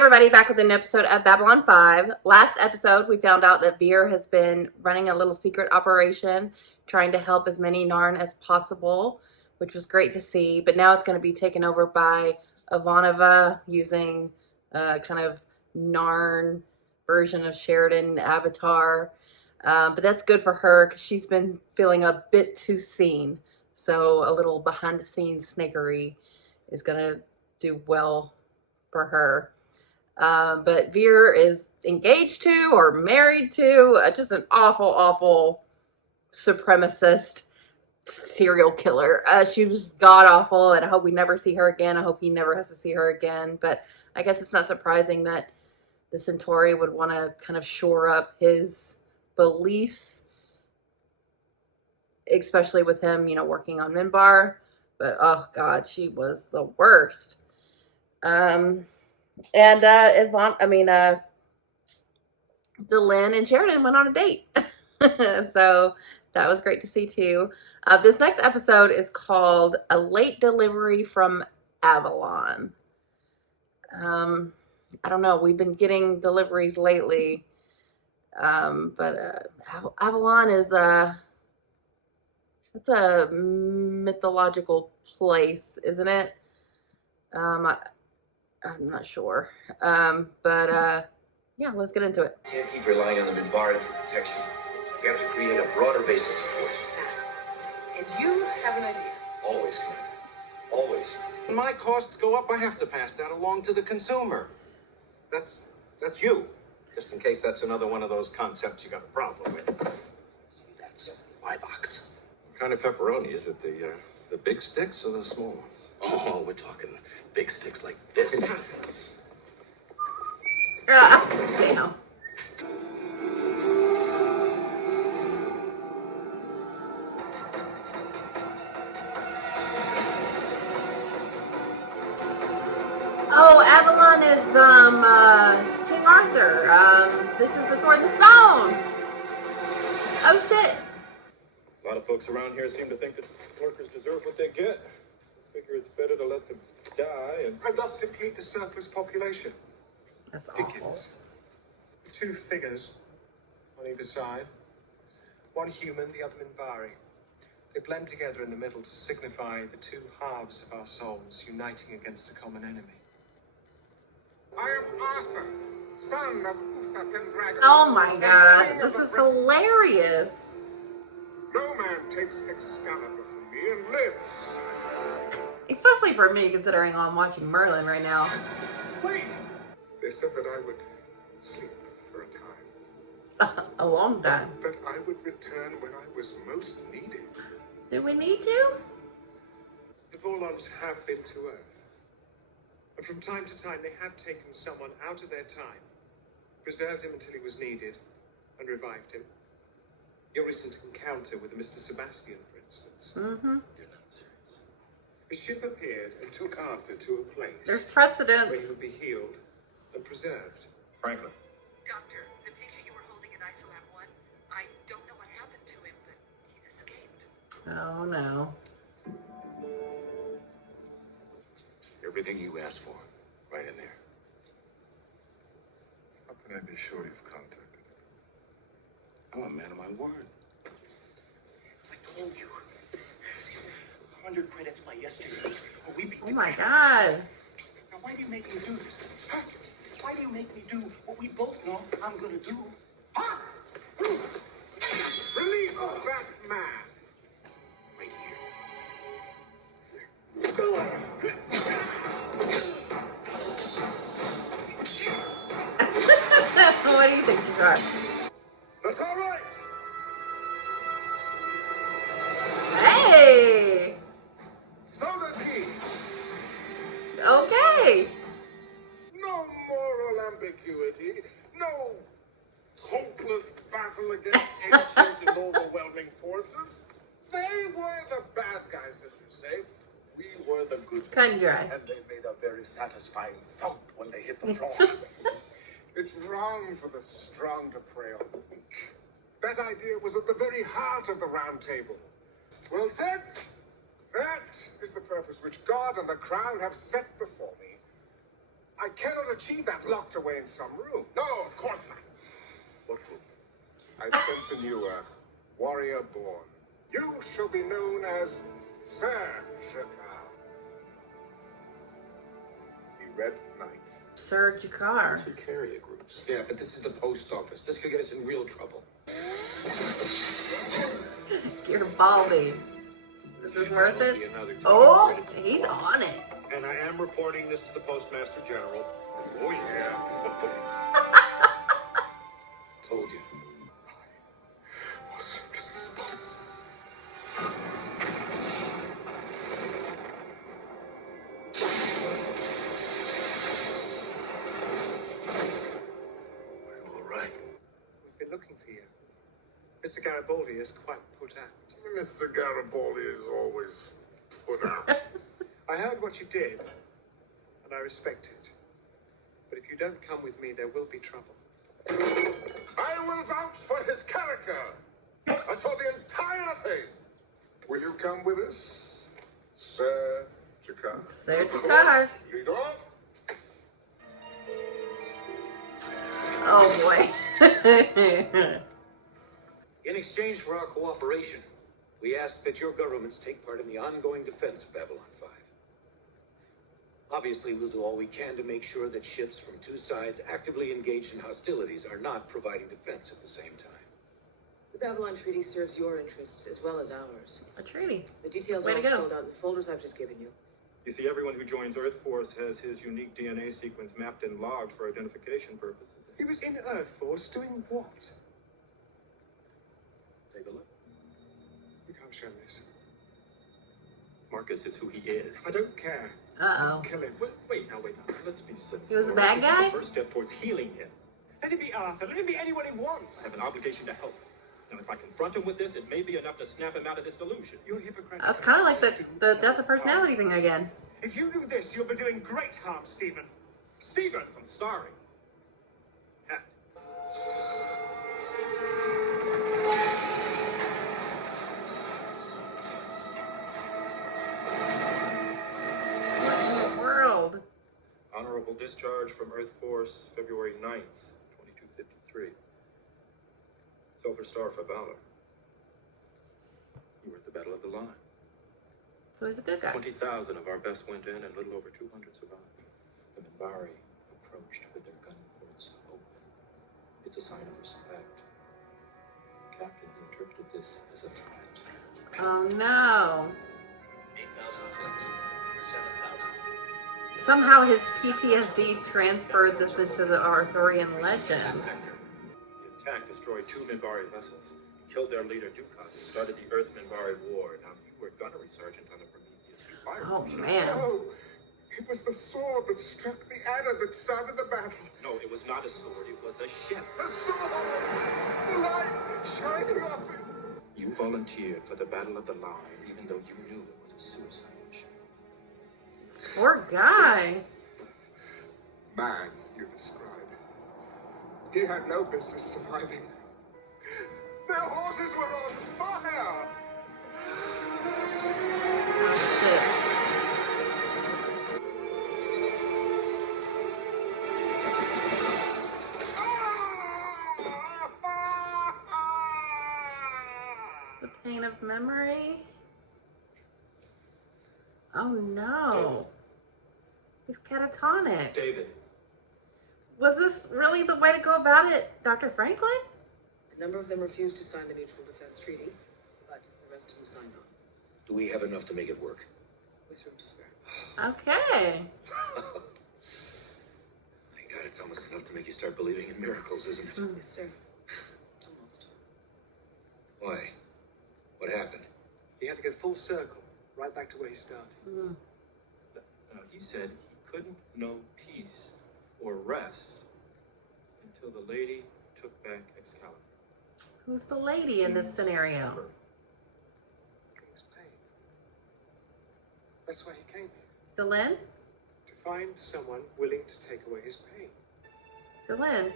everybody, back with an episode of Babylon 5. Last episode, we found out that Veer has been running a little secret operation, trying to help as many Narn as possible, which was great to see. But now it's going to be taken over by Ivanova using kind of Narn version of Sheridan Avatar. But that's good for her because she's been feeling a bit too seen. So a little behind-the-scenes snakery is going to do well for her. But Veer is engaged to or married to just an awful supremacist serial killer. She was god-awful, and I hope we never see her again. I hope he never has to see her again. But I guess it's not surprising that the Centauri would want to kind of shore up his beliefs, especially with him, working on Minbar. But, oh, God, she was the worst. And Delenn and Sheridan went on a date. So that was great to see too. This next episode is called A Late Delivery from Avalon. I don't know. We've been getting deliveries lately. But Avalon is it's a mythological place, isn't it? I'm not sure. Yeah, let's get into it. You can't keep relying on the Minbari for protection. We have to create a broader base of support. And you have an idea. Always, Commander. Always. When my costs go up, I have to pass that along to the consumer. That's you. Just in case that's another one of those concepts you got a problem with. See, that's my box. What kind of pepperoni? Is it the big sticks or the small ones? Oh, we're talking big sticks like this. Damn. Oh, Avalon is King Arthur. This is the Sword and the Stone. Oh shit. A lot of folks around here seem to think that workers deserve what they get. Figure it's better to let them die and thus deplete the surplus population. That's Ridiculous. Two figures on either side. One human, the other Minbari. They blend together in the middle to signify the two halves of our souls uniting against a common enemy. I am Arthur, son of Uther Pendragon. Oh my god, this is hilarious. No man takes Excalibur from me and lives. Especially for me, considering I'm watching Merlin right now. Wait! They said that I would sleep for a time. A long time. But I would return when I was most needed. Do we need you? The Vorlons have been to Earth. And from time to time, they have taken someone out of their time, preserved him until he was needed, and revived him. Your recent encounter with Mr. Sebastian, for instance. Mm-hmm. You're not serious. The ship appeared and took Arthur to a place There's precedence. where he would be healed and preserved. Franklin. Doctor, the patient you were holding in Isolab 1, I don't know what happened to him, but he's escaped. Oh no. Everything you asked for, right in there. How can I be sure you've contacted him? I'm a man of my word. I told you. 100 credits by yesterday, or we beat Oh the my game. god. Now, why do you make me do this? Huh? Why do you make me do what we both know I'm gonna do? Huh? Release that man! Right here. What do you think you are? That's all right! Hey! So does he! Okay. No moral ambiguity, no hopeless battle against ancient and overwhelming forces. They were the bad guys, as you say. We were the good Cut guys. dry. And they made a very satisfying thump when they hit the floor. It's wrong for the strong to prey on the weak. That idea was at the very heart of the Round Table. Well said. That is the purpose which God and the Crown have set before me. I cannot achieve that locked away in some room. No, of course not. What room? I sense in you a warrior born. You shall be known as Sir Jakar, the Red Knight. Sir Jakar. Two carrier groups. Yeah, but this is the post office. This could get us in real trouble. You're baldy. Is this worth That'll be it? another 200 Oh, credits for he's the on it. And I am reporting this to the Postmaster General. Oh, yeah. Told you. Was responsible. Are you all right? We've been looking for you. Mr. Garibaldi is quite put out. Mr. Garibaldi is always put out. I heard what you did, and I respect it. But if you don't come with me, there will be trouble. I will vouch for his character. I saw the entire thing. Will you come with us, Sir Jakar? Sir Jakar. Lead on. Oh boy. In exchange for our cooperation, we ask that your governments take part in the ongoing defense of Babylon 5. Obviously, we'll do all we can to make sure that ships from two sides actively engaged in hostilities are not providing defense at the same time. The Babylon Treaty serves your interests as well as ours. A treaty. The details Way are to all go. spelled out in the folders I've just given you. You see, everyone who joins Earth Force has his unique DNA sequence mapped and logged for identification purposes. He was in Earth Force doing what? Take a look. You can't show me this. Marcus is who he is. I don't care. Uh-oh. Kill him. Wait now. Let's be sensible. He was a bad This guy? is the first step towards healing him. Let it be Arthur. Let it be anyone he wants. I have an obligation to help. Now, if I confront him with this, it may be enough to snap him out of this delusion. You're hypocritical. That's kind of like the death of personality thing again. If you do this, you'll be doing great harm, Stephen. Stephen! I'm sorry. Have to. What in the world? Honorable discharge from Earth Force, February 9th, 2253. Silver Star for Valor. You were at the Battle of the Line. So he's a good guy. 20,000 of our best went in and little over 200 survived. The Minbari approached with their gun ports open. It's a sign of respect. The captain interpreted this as a threat. Oh no. 8,000 clicks. 7,000. Somehow his PTSD transferred this into the Arthurian legend. The attack destroyed 2 Minbari vessels, killed their leader Dukat, and started the Earth Minbari War. Now, you were gunnery sergeant on the Prometheus. You fired Oh from ship. man. No! It was the sword that struck the adder that started the battle. No, it was not a sword, it was a ship. The sword! The light shining off it! You volunteered for the Battle of the Line, even though you knew it was a suicide mission. Poor guy. Man, you describe. He had no business surviving. Their horses were on fire! Shit. The pain of memory. Oh no. He's catatonic. David, Was this really the way to go about it, Dr. Franklin? A number of them refused to sign the Mutual Defense Treaty, but the rest of them signed on, Do we have enough to make it work? with room to spare. Okay. My God, it's almost enough to make you start believing in miracles, isn't it? Yes, sir. Almost. Why? What happened? He had to go full circle, right back to where he started. Mm. he said he couldn't know peace or rest until the lady took back Excalibur. Who's the lady in this scenario? King's pain. That's why he came here. Delenn? To find someone willing to take away his pain. Delenn.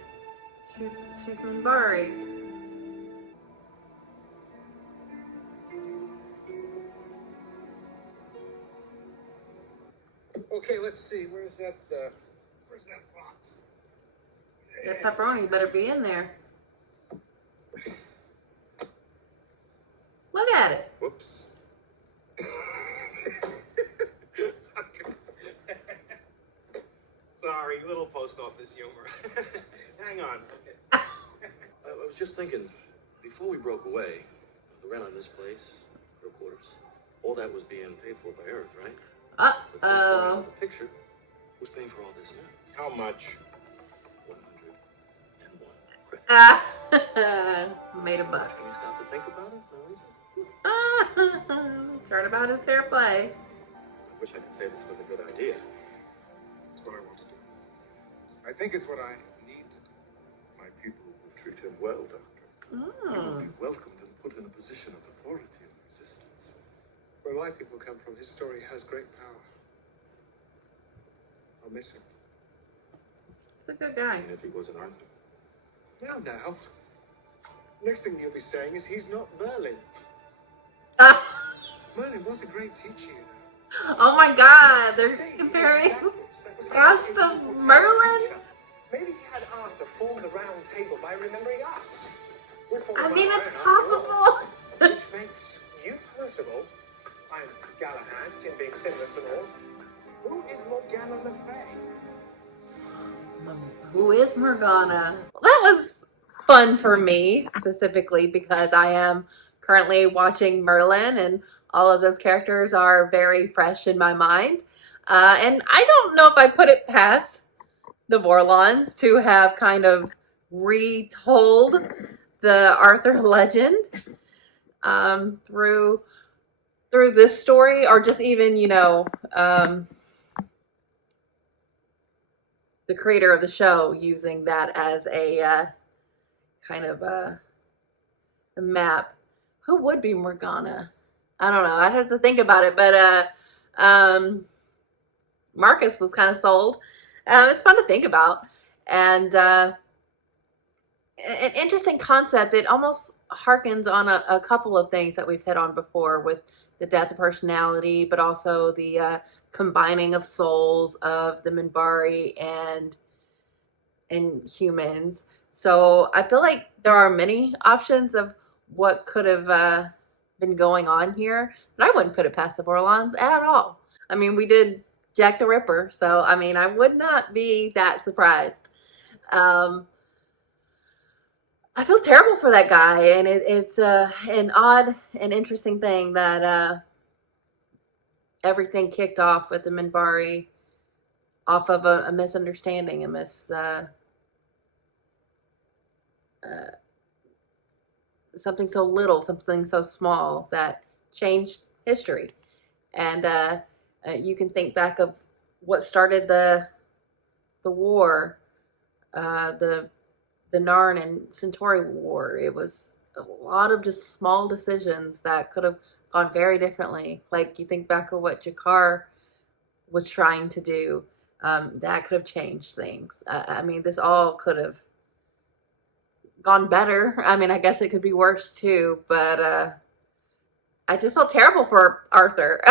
She's Minbari. Okay, let's see. Where's that That pepperoni better be in there. Look at it. Whoops. Sorry, little post office humor. Hang on. I was just thinking, before we broke away, the rent on this place, for quarters, all that was being paid for by Earth, right? But since the Uh-oh. end of the picture, who's paying for all this now? How much? 101 credits. Made a buck. Can you stop to think about it, Lisa? Turn about his fair play. I wish I could say this was a good idea. It's what I want to do. I think it's what I need to do. My people will treat him well, Doctor. He will be welcomed and put in a position of authority and resistance. Where my people come from, his story has great power. I'll miss him. He's a good guy. Even if he was an Arthur. Now. Next thing you'll be saying is he's not Merlin. Merlin was a great teacher, you know. Oh my God, they're comparing gosh to Merlin. Maybe he had Arthur form the round table by remembering us. I mean, it's possible. Which makes you Percival. I'm Galahad, Jim being sinless and all. Who is Morgana Le Fay? Who is Morgana? Well, that was fun for me, specifically because I am currently watching Merlin, and all of those characters are very fresh in my mind. And I don't know if I put it past the Vorlons to have kind of retold the Arthur legend through this story, or just even, you know, the creator of the show using that as a kind of a map. Who would be Morgana? I don't know. I'd have to think about it. But Marcus was kind of sold. It's fun to think about. And an interesting concept. It almost harkens on a couple of things that we've hit on before with the death of personality, but also the combining of souls of the Minbari and humans. So I feel like there are many options of what could have been going on here, but I wouldn't put it past the Vorlons at all. I mean, we did Jack the Ripper, so I mean, I would not be that surprised. I feel terrible for that guy, and it's an odd and interesting thing that everything kicked off with the Minbari off of a misunderstanding, something so little, something so small that changed history. And you can think back of what started the war, the Narn and Centauri War. It was a lot of just small decisions that could have gone very differently. Like, you think back of what Jakar was trying to do. That could have changed things. I mean, this all could have gone better. I mean, I guess it could be worse too, but I just felt terrible for Arthur.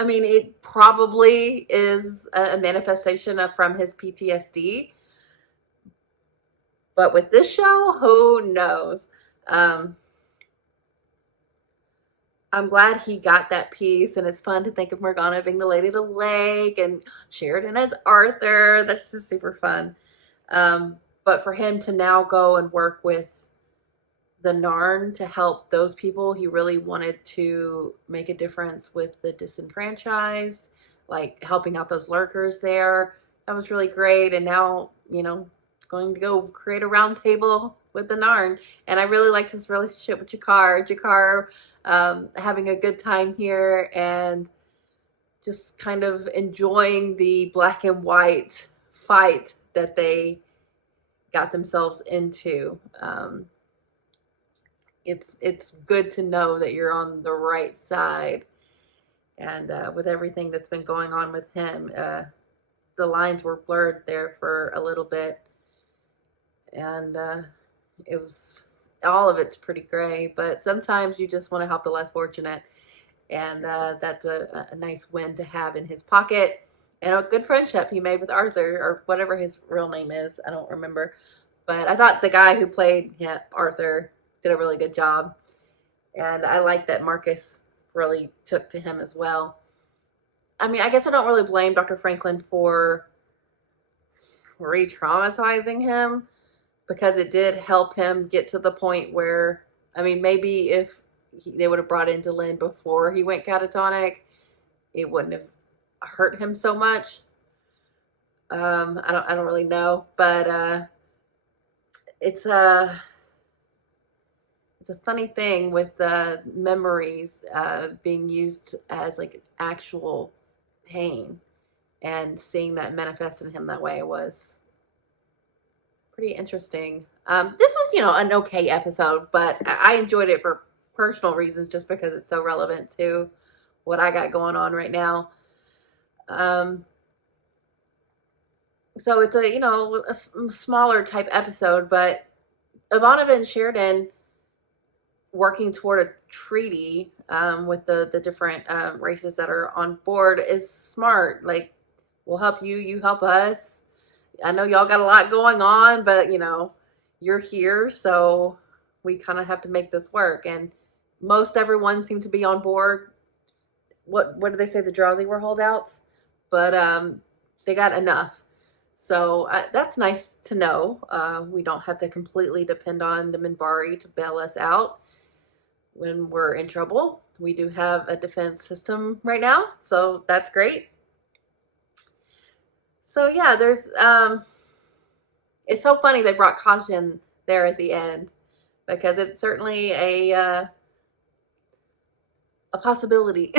I mean, it probably is a manifestation from his PTSD, but with this show, who knows? I'm glad he got that piece, and it's fun to think of Morgana being the Lady of the Lake and Sheridan as Arthur. That's just super fun. But for him to now go and work with the Narn to help those people, he really wanted to make a difference with the disenfranchised, like helping out those lurkers there. That was really great. And now, you know, going to go create a round table with the Narn. And I really liked his relationship with Jakar. Jakar having a good time here and just kind of enjoying the black and white fight that they got themselves into. It's good to know that you're on the right side. And with everything that's been going on with him, the lines were blurred there for a little bit. And it was, all of it's pretty gray, but sometimes you just want to help the less fortunate. And that's a nice win to have in his pocket. and a good friendship he made with Arthur, or whatever his real name is. I don't remember. But I thought the guy who played Arthur did a really good job. And I like that Marcus really took to him as well. I mean, I guess I don't really blame Dr. Franklin for re-traumatizing him, because it did help him get to the point where, I mean, maybe if they would have brought in Delenn before he went catatonic, it wouldn't have hurt him so much. I don't really know, but it's a funny thing with the memories being used as like actual pain, and seeing that manifest in him that way was pretty interesting. This was, an okay episode, but I enjoyed it for personal reasons, just because it's so relevant to what I got going on right now. So it's a smaller type episode, but Ivanova and Sheridan working toward a treaty with the different races that are on board is smart. Like, we'll help you, you help us. I know y'all got a lot going on, but you're here, so we kind of have to make this work. And most everyone seemed to be on board. What did they say? The Drowsy were holdouts, but they got enough. So that's nice to know. We don't have to completely depend on the Minbari to bail us out when we're in trouble. We do have a defense system right now, so that's great. So yeah, there's it's so funny they brought caution there at the end, because it's certainly a possibility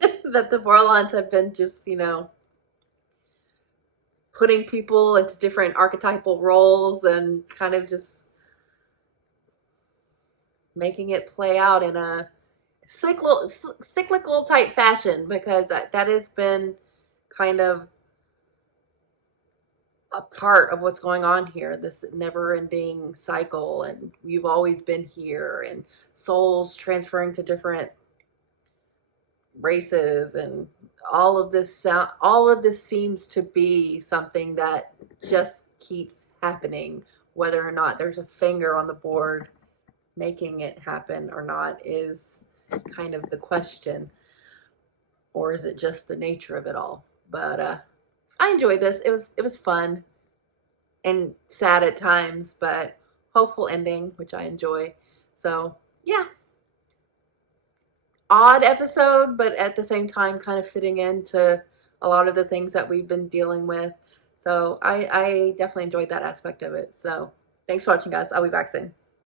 that the Vorlons have been just, putting people into different archetypal roles and kind of just making it play out in a cyclical type fashion, because that has been kind of a part of what's going on here, this never-ending cycle, and you've always been here, and souls transferring to different races, and all of this seems to be something that just keeps happening. Whether or not there's a finger on the board making it happen or not is kind of the question, or is it just the nature of it all? But I enjoyed this. It was fun and sad at times, but hopeful ending, which I enjoy. So yeah, odd episode, but at the same time kind of fitting into a lot of the things that we've been dealing with. So I definitely enjoyed that aspect of it. So thanks for watching, guys. I'll be back soon.